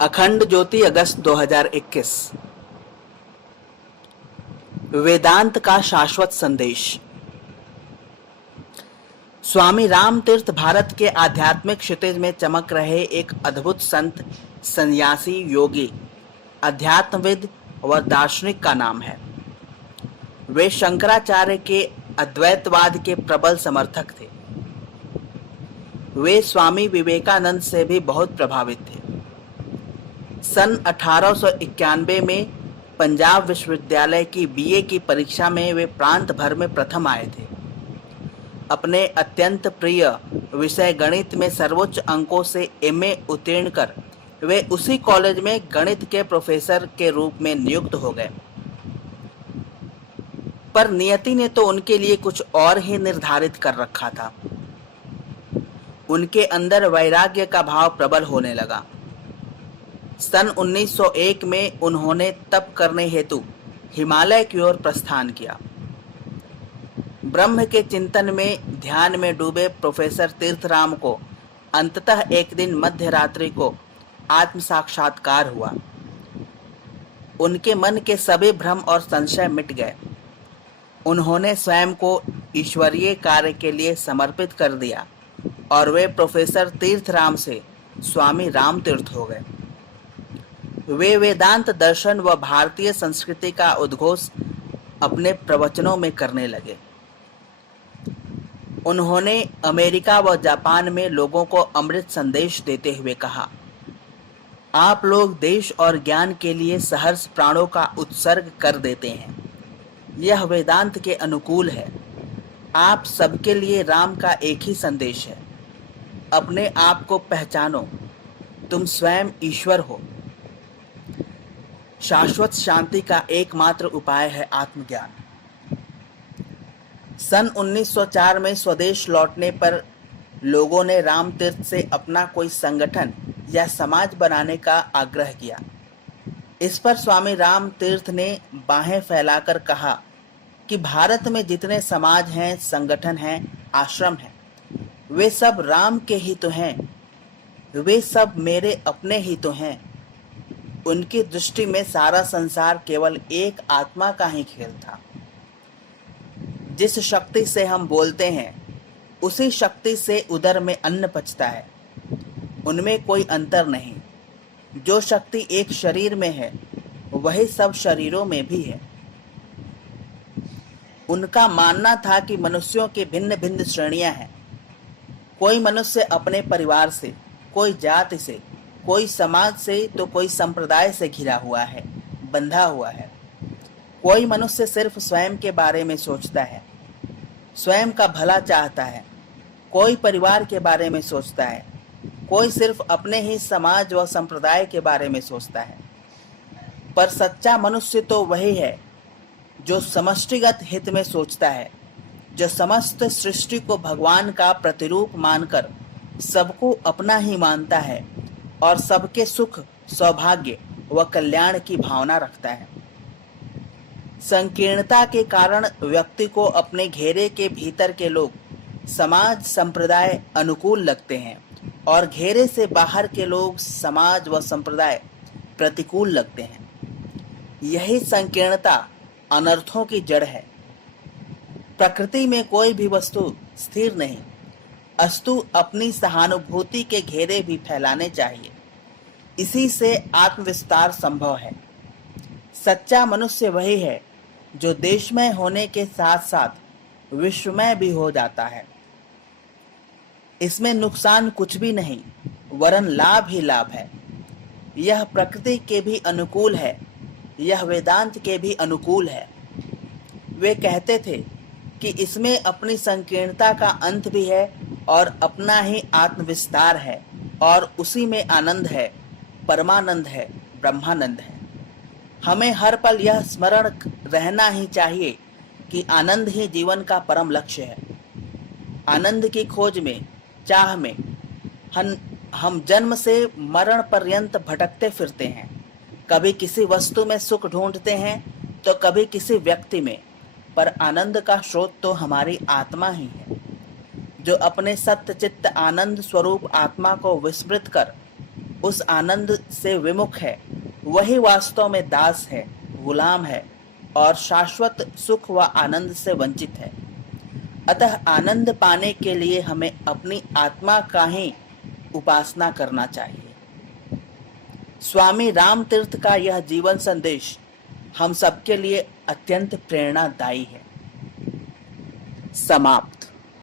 अखंड ज्योति अगस्त 2021। वेदांत का शाश्वत संदेश। स्वामी राम तीर्थ भारत के आध्यात्मिक क्षितिज में चमक रहे एक अद्भुत संत, सन्यासी, योगी, अध्यात्मविद व दार्शनिक का नाम है। वे शंकराचार्य के अद्वैतवाद के प्रबल समर्थक थे। वे स्वामी विवेकानंद से भी बहुत प्रभावित थे। सन 1891 में पंजाब विश्वविद्यालय की बीए की परीक्षा में वे प्रांत भर में प्रथम आए थे। अपने अत्यंत प्रिय विषय गणित में सर्वोच्च अंकों से एमए उत्तीर्ण कर वे उसी कॉलेज में गणित के प्रोफेसर के रूप में नियुक्त हो गए। पर नियति ने तो उनके लिए कुछ और ही निर्धारित कर रखा था। उनके अंदर वैराग्य का भाव प्रबल होने लगा। सन 1901 में उन्होंने तप करने हेतु हिमालय की ओर प्रस्थान किया। ब्रह्म के चिंतन में ध्यान में डूबे प्रोफेसर तीर्थराम को अंततः एक दिन मध्य रात्रि को आत्म साक्षात्कार हुआ। उनके मन के सभी भ्रम और संशय मिट गए। उन्होंने स्वयं को ईश्वरीय कार्य के लिए समर्पित कर दिया और वे प्रोफेसर तीर्थराम से स्वामी राम तीर्थ हो गए। वे वेदांत दर्शन व भारतीय संस्कृति का उद्घोष अपने प्रवचनों में करने लगे। उन्होंने अमेरिका व जापान में लोगों को अमृत संदेश देते हुए कहा, आप लोग देश और ज्ञान के लिए सहर्ष प्राणों का उत्सर्ग कर देते हैं। यह वेदांत के अनुकूल है। आप सबके लिए राम का एक ही संदेश है, अपने आप को पहचानो, तुम स्वयं ईश्वर हो। शाश्वत शांति का एकमात्र उपाय है आत्मज्ञान। सन 1904 में स्वदेश लौटने पर लोगों ने राम तीर्थ से अपना कोई संगठन या समाज बनाने का आग्रह किया। इस पर स्वामी राम तीर्थ ने बाहें फैलाकर कहा कि भारत में जितने समाज हैं, संगठन हैं, आश्रम हैं, वे सब राम के ही तो हैं। वे सब मेरे अपने ही तो हैं। उनकी दृष्टि में सारा संसार केवल एक आत्मा का ही खेल था। जिस शक्ति से हम बोलते हैं, उसी शक्ति से उदर में अन्न पचता है। उनमें कोई अंतर नहीं। जो शक्ति एक शरीर में है, वही सब शरीरों में भी है। उनका मानना था कि मनुष्यों की भिन्न भिन्न श्रेणियां हैं। कोई मनुष्य अपने परिवार से, कोई जाति से, कोई समाज से तो कोई संप्रदाय से घिरा हुआ है, बंधा हुआ है। कोई मनुष्य सिर्फ स्वयं के बारे में सोचता है, स्वयं का भला चाहता है। कोई परिवार के बारे में सोचता है, कोई सिर्फ अपने ही समाज व संप्रदाय के बारे में सोचता है। पर सच्चा मनुष्य तो वही है जो समष्टिगत हित में सोचता है, जो समस्त सृष्टि को भगवान का प्रतिरूप मानकर सबको अपना ही मानता है और सबके सुख, सौभाग्य व कल्याण की भावना रखता है। संकीर्णता के कारण व्यक्ति को अपने घेरे के भीतर के लोग, समाज, संप्रदाय अनुकूल लगते हैं और घेरे से बाहर के लोग, समाज व संप्रदाय प्रतिकूल लगते हैं। यही संकीर्णता अनर्थों की जड़ है। प्रकृति में कोई भी वस्तु स्थिर नहीं, अस्तु अपनी सहानुभूति के घेरे भी फैलाने चाहिए। इसी से आत्मविस्तार संभव है। सच्चा मनुष्य वही है जो देशमय होने के साथ साथ विश्वमय भी हो जाता है। इसमें नुकसान कुछ भी नहीं, वरन लाभ ही लाभ है। यह प्रकृति के भी अनुकूल है, यह वेदांत के भी अनुकूल है। वे कहते थे कि इसमें अपनी संकीर्णता का अंत भी है और अपना ही आत्मविस्तार है और उसी में आनंद है, परमानंद है, ब्रह्मानंद है। हमें हर पल यह स्मरण रहना ही चाहिए कि आनंद ही जीवन का परम लक्ष्य है। आनंद की खोज में, चाह में हम जन्म से मरण पर्यंत भटकते फिरते हैं। कभी किसी वस्तु में सुख ढूंढते हैं तो कभी किसी व्यक्ति में, पर आनंद का स्रोत तो हमारी आत्मा ही है, जो अपने सत्य चित्त आनंद स्वरूप आत्मा को विस्मृत कर उस आनंद से विमुख है वही वास्तव में दास है, गुलाम है और शाश्वत सुख व आनंद से वंचित है। अतः आनंद पाने के लिए हमें अपनी आत्मा का ही उपासना करना चाहिए। स्वामी राम तीर्थ का यह जीवन संदेश हम सबके लिए अत्यंत प्रेरणादायी है। समाप्त।